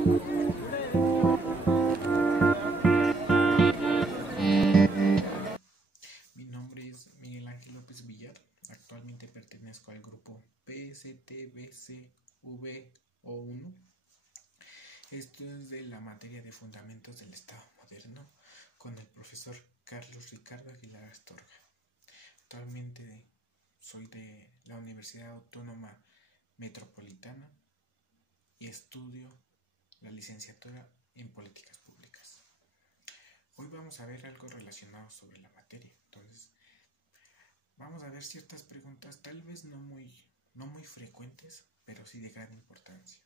Mi nombre es Miguel Ángel López Villar. Actualmente pertenezco al grupo PSTBCV-O1. Esto es de la materia de Fundamentos del Estado Moderno con el profesor Carlos Ricardo Aguilar Astorga. Actualmente soy de la Universidad Autónoma Metropolitana y estudio la licenciatura en Políticas Públicas. Hoy vamos a ver algo relacionado sobre la materia. Entonces, vamos a ver ciertas preguntas, tal vez no muy frecuentes, pero sí de gran importancia.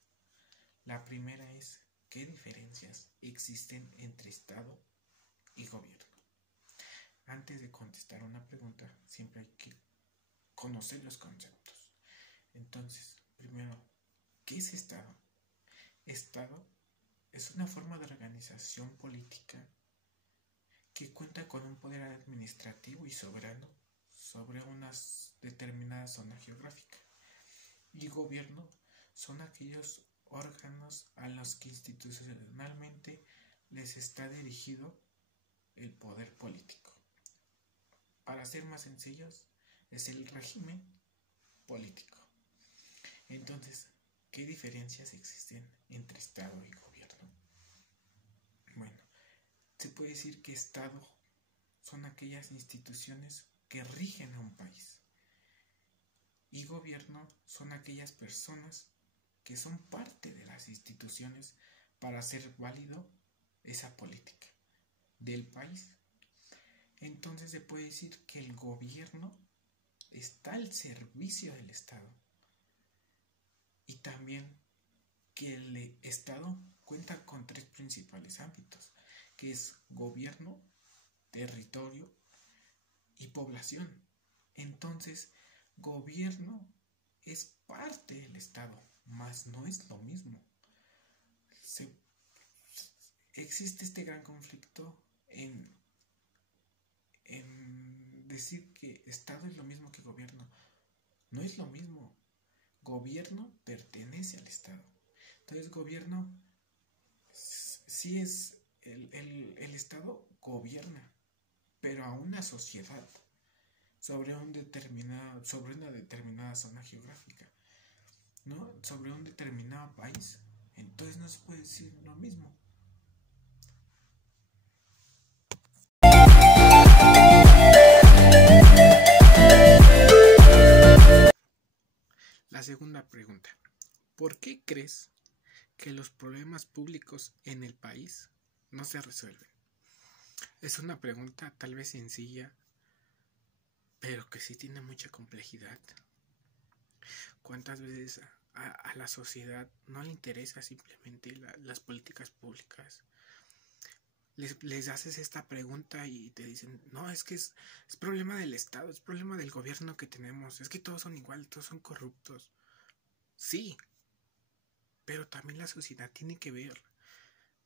La primera es, ¿qué diferencias existen entre Estado y gobierno? Antes de contestar una pregunta, siempre hay que conocer los conceptos. Entonces, primero, ¿qué es Estado? Estado es una forma de organización política que cuenta con un poder administrativo y soberano sobre una determinada zona geográfica. Y gobierno son aquellos órganos a los que institucionalmente les está dirigido el poder político. Para ser más sencillos, es el régimen político. Entonces, ¿qué diferencias existen entre Estado y gobierno? Bueno, se puede decir que Estado son aquellas instituciones que rigen a un país y gobierno son aquellas personas que son parte de las instituciones para hacer válido esa política del país. Entonces se puede decir que el gobierno está al servicio del Estado y también que el Estado cuenta con tres principales ámbitos, que es gobierno, territorio y población. Entonces, gobierno es parte del Estado, mas no es lo mismo. Existe este gran conflicto en decir que Estado es lo mismo que gobierno. No es lo mismo. Gobierno pertenece al Estado. Entonces, gobierno sí es el Estado gobierna, pero a una sociedad sobre una determinada zona geográfica, ¿no? Sobre un determinado país. Entonces no se puede decir lo mismo. La segunda pregunta: ¿por qué crees que los problemas públicos en el país no se resuelven? Es una pregunta tal vez sencilla, pero que sí tiene mucha complejidad. ¿Cuántas veces a la sociedad no le interesa simplemente las políticas públicas? Les haces esta pregunta y te dicen, no, es que es problema del Estado, es problema del gobierno que tenemos, es que todos son iguales, todos son corruptos. Sí, pero también la sociedad tiene que ver.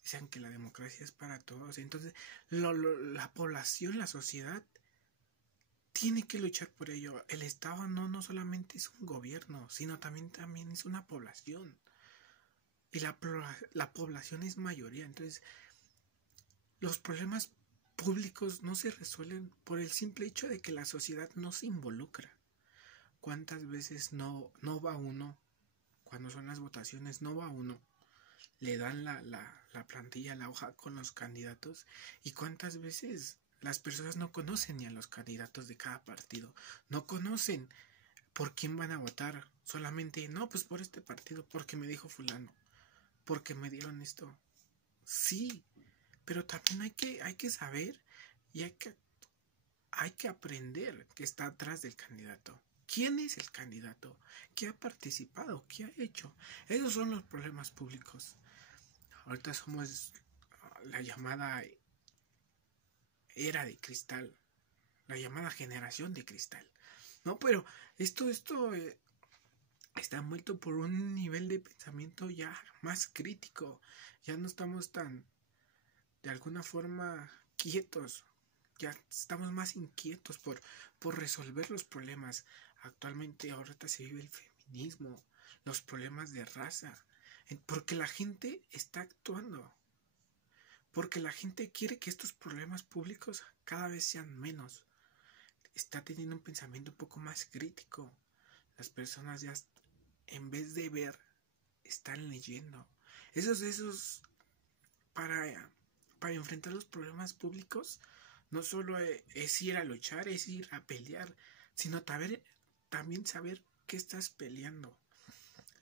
Dicen que la democracia es para todos. Entonces, la población, la sociedad, tiene que luchar por ello. El Estado no solamente es un gobierno, sino también es una población. Y la población es mayoría. Entonces, los problemas públicos no se resuelven por el simple hecho de que la sociedad no se involucra. ¿Cuántas veces no va uno? Cuando son las votaciones, no va uno. Le dan la plantilla, la hoja con los candidatos. ¿Y cuántas veces las personas no conocen ni a los candidatos de cada partido? No conocen por quién van a votar. Solamente, no, pues por este partido, porque me dijo fulano, porque me dieron esto. Sí, pero también hay que saber y hay que aprender que está atrás del candidato. ¿Quién es el candidato? ¿Qué ha participado? ¿Qué ha hecho? Esos son los problemas públicos. Ahorita somos la llamada era de cristal, la llamada generación de cristal. No, pero esto está envuelto por un nivel de pensamiento ya más crítico. Ya no estamos tan, de alguna forma, quietos. Ya estamos más inquietos por resolver los problemas. Actualmente ahorita se vive el feminismo, los problemas de raza. Porque la gente está actuando. Porque la gente quiere que estos problemas públicos cada vez sean menos. Está teniendo un pensamiento un poco más crítico. Las personas ya, en vez de ver, están leyendo. Esos para enfrentar los problemas públicos, no solo es ir a luchar, es ir a pelear, sino también saber qué estás peleando.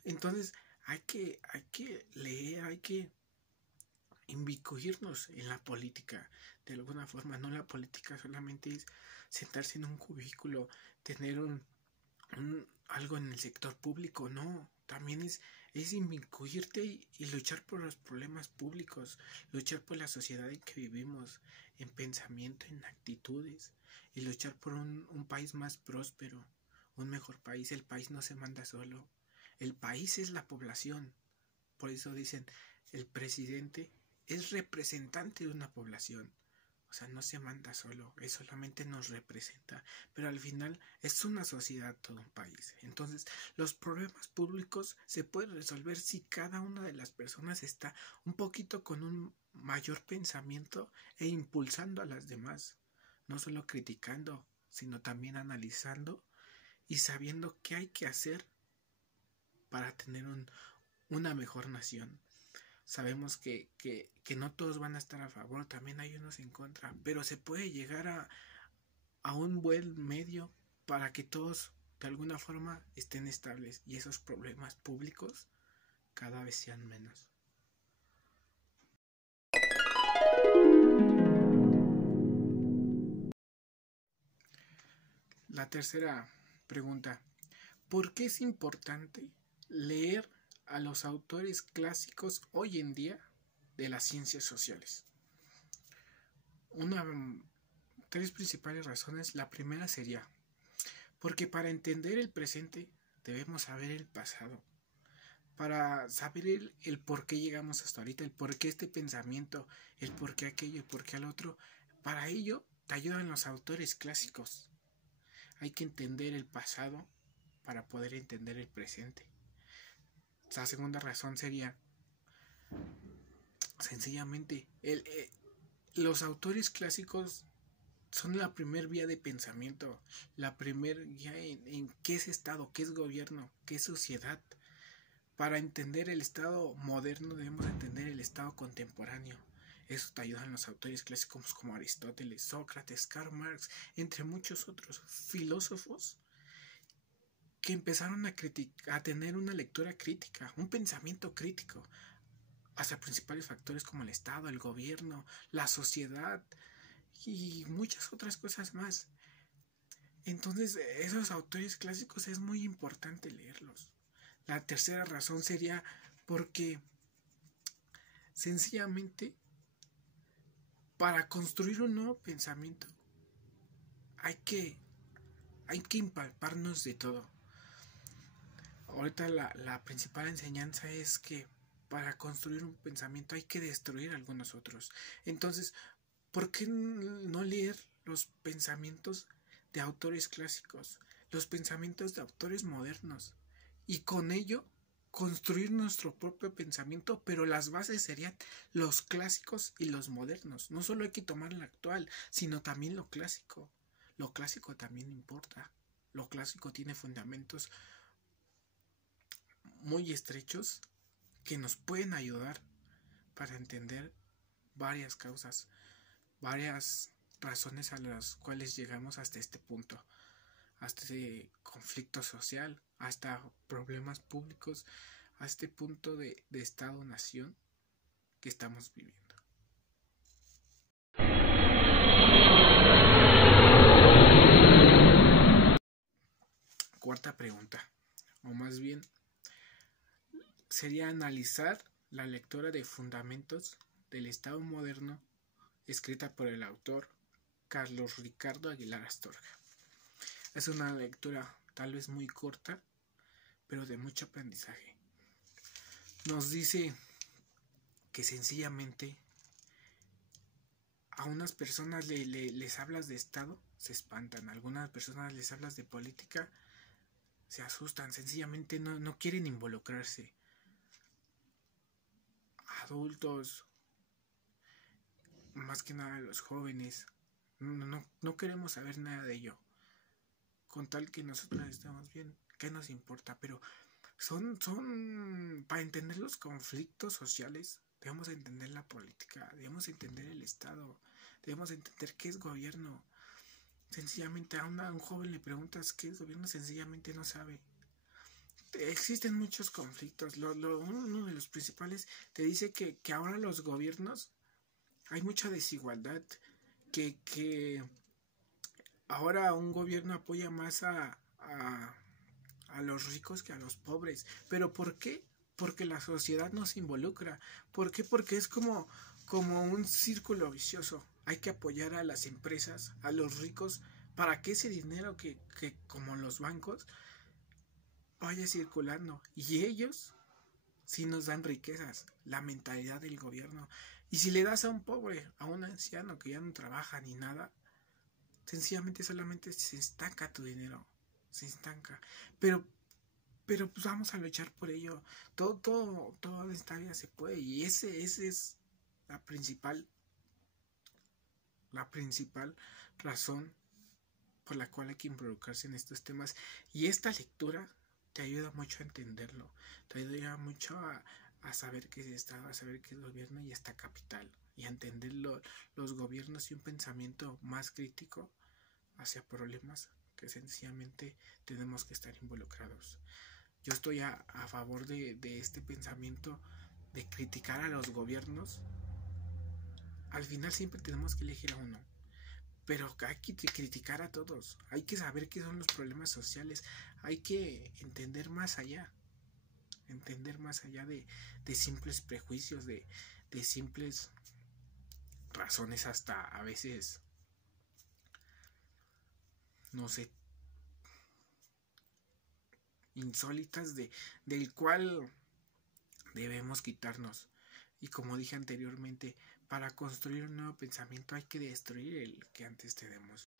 Entonces hay que leer, hay que inmiscuirnos en la política de alguna forma. No, la política solamente es sentarse en un cubículo, tener algo en el sector público, no, también es inmiscuirte y luchar por los problemas públicos, luchar por la sociedad en que vivimos, en pensamiento, en actitudes, y luchar por un país más próspero, un mejor país. El país no se manda solo, el país es la población. Por eso dicen, el presidente es representante de una población. O sea, no se manda solo, él solamente nos representa, pero al final es una sociedad, todo un país. Entonces, los problemas públicos se pueden resolver si cada una de las personas está un poquito con un mayor pensamiento e impulsando a las demás, no solo criticando, sino también analizando y sabiendo qué hay que hacer para tener una mejor nación. Sabemos que no todos van a estar a favor, también hay unos en contra, pero se puede llegar a un buen medio para que todos de alguna forma estén estables y esos problemas públicos cada vez sean menos. La tercera pregunta: ¿por qué es importante leer a los autores clásicos hoy en día de las ciencias sociales? Tres principales razones. La primera sería porque para entender el presente debemos saber el pasado, para saber el por qué llegamos hasta ahorita, el por qué este pensamiento, el por qué aquello, el por qué al otro. Para ello te ayudan los autores clásicos. Hay que entender el pasado para poder entender el presente. La segunda razón sería sencillamente los autores clásicos son la primer vía de pensamiento, la primer guía en qué es Estado, qué es gobierno, qué es sociedad. Para entender el Estado moderno debemos entender el Estado contemporáneo. Eso te ayudan los autores clásicos como Aristóteles, Sócrates, Karl Marx, entre muchos otros filósofos que empezaron a tener una lectura crítica, un pensamiento crítico hacia principales factores como el Estado, el gobierno, la sociedad y muchas otras cosas más. Entonces, esos autores clásicos es muy importante leerlos. La tercera razón sería porque sencillamente para construir un nuevo pensamiento hay que empalparnos de todo. Ahorita la principal enseñanza es que para construir un pensamiento hay que destruir algunos otros. Entonces, ¿por qué no leer los pensamientos de autores clásicos, los pensamientos de autores modernos? Y con ello construir nuestro propio pensamiento, pero las bases serían los clásicos y los modernos. No solo hay que tomar lo actual, sino también lo clásico. Lo clásico también importa. Lo clásico tiene fundamentos muy estrechos que nos pueden ayudar para entender varias causas, varias razones a las cuales llegamos hasta este punto, hasta este conflicto social, hasta problemas públicos, a este punto de Estado-nación que estamos viviendo. Cuarta pregunta, o más bien sería analizar la lectura de Fundamentos del Estado Moderno, escrita por el autor Carlos Ricardo Aguilar Astorga. Es una lectura tal vez muy corta, pero de mucho aprendizaje. Nos dice que sencillamente a unas personas les hablas de Estado, se espantan. A algunas personas les hablas de política, se asustan. Sencillamente no quieren involucrarse. adultos, más que nada los jóvenes, no queremos saber nada de ello. Con tal que nosotros estemos bien, ¿qué nos importa? Pero para entender los conflictos sociales, debemos entender la política, debemos entender el Estado, debemos entender qué es gobierno. Sencillamente a un joven le preguntas qué es gobierno, sencillamente no sabe. Existen muchos conflictos. Uno de los principales te dice que ahora los gobiernos hay mucha desigualdad, que ahora un gobierno apoya más a los ricos que a los pobres. ¿Pero por qué? Porque la sociedad no se involucra. ¿Por qué? Porque es como un círculo vicioso. Hay que apoyar a las empresas, a los ricos, para que ese dinero que como los bancos vaya circulando. Y ellos sí nos dan riquezas, la mentalidad del gobierno. Y si le das a un pobre, a un anciano que ya no trabaja ni nada, sencillamente solamente se estanca tu dinero, se estanca. Pero pues vamos a luchar por ello. Todo esta vida se puede, y ese es la principal razón por la cual hay que involucrarse en estos temas. Y esta lectura te ayuda mucho a entenderlo, te ayuda mucho a saber qué es Estado, a saber qué es gobierno y hasta capital, y a entender los gobiernos y un pensamiento más crítico hacia problemas que sencillamente tenemos que estar involucrados. Yo estoy a favor de este pensamiento de criticar a los gobiernos. Al final siempre tenemos que elegir a uno, pero hay que criticar a todos. Hay que saber qué son los problemas sociales. Hay que entender más allá de simples prejuicios, de simples razones, hasta a veces, no sé, insólitas, del cual debemos quitarnos. Y como dije anteriormente, para construir un nuevo pensamiento hay que destruir el que antes tenemos.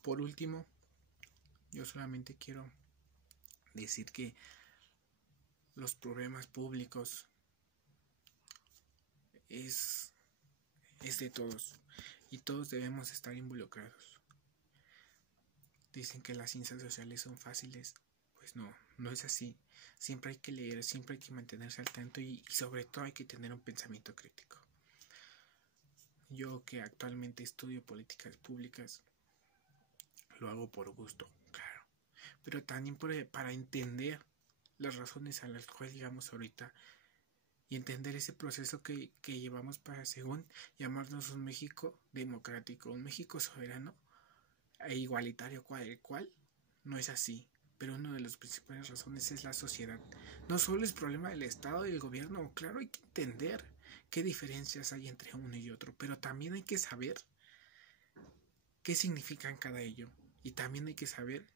Por último, yo solamente quiero decir que los problemas públicos es de todos, y todos debemos estar involucrados. Dicen que las ciencias sociales son fáciles. Pues no es así. Siempre hay que leer, siempre hay que mantenerse al tanto, y sobre todo hay que tener un pensamiento crítico. Yo, que actualmente estudio políticas públicas, lo hago por gusto, claro, pero también para entender las razones a las cuales llegamos ahorita, y entender ese proceso que llevamos para, según, llamarnos un México democrático, un México soberano e igualitario, el cual no es así. Pero una de las principales razones es la sociedad. No solo es problema del Estado y del gobierno. Claro, hay que entender qué diferencias hay entre uno y otro, pero también hay que saber qué significan cada ello. Y también hay que saber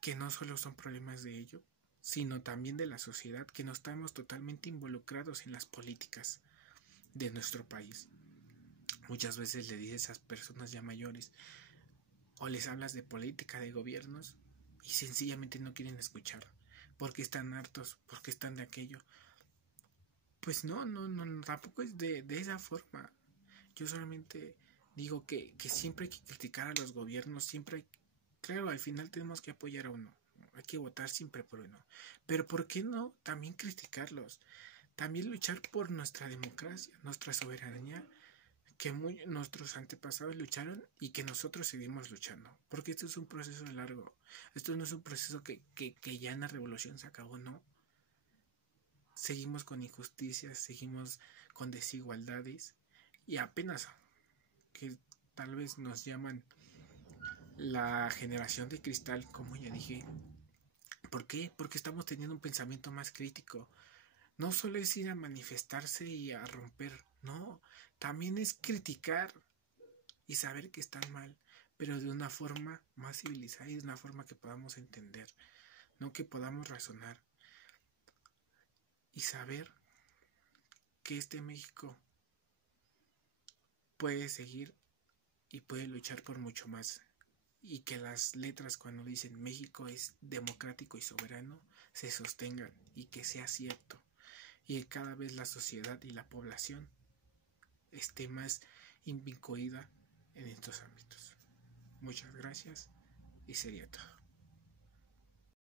que no solo son problemas de ello, sino también de la sociedad, que no estamos totalmente involucrados en las políticas de nuestro país. Muchas veces le dices a esas personas ya mayores, o les hablas de política, de gobiernos, y sencillamente no quieren escuchar, porque están hartos, porque están de aquello. Pues no, tampoco es de esa forma. Yo solamente digo que siempre hay que criticar a los gobiernos, claro, al final tenemos que apoyar a uno, hay que votar siempre por uno, pero ¿por qué no también criticarlos? También luchar por nuestra democracia, nuestra soberanía, que nuestros antepasados lucharon y que nosotros seguimos luchando, porque esto es un proceso largo. Esto no es un proceso que ya en la revolución se acabó, no. Seguimos con injusticias, seguimos con desigualdades, y apenas que tal vez nos llaman la generación de cristal, como ya dije. ¿Por qué? Porque estamos teniendo un pensamiento más crítico. No solo es ir a manifestarse y a romper, no, también es criticar y saber que están mal, pero de una forma más civilizada y de una forma que podamos entender, no que podamos razonar y saber que este México puede seguir y puede luchar por mucho más. y que las letras cuando dicen México es democrático y soberano se sostengan y que sea cierto y que cada vez la sociedad y la población esté más inmiscuida en estos ámbitos. Muchas gracias y sería todo.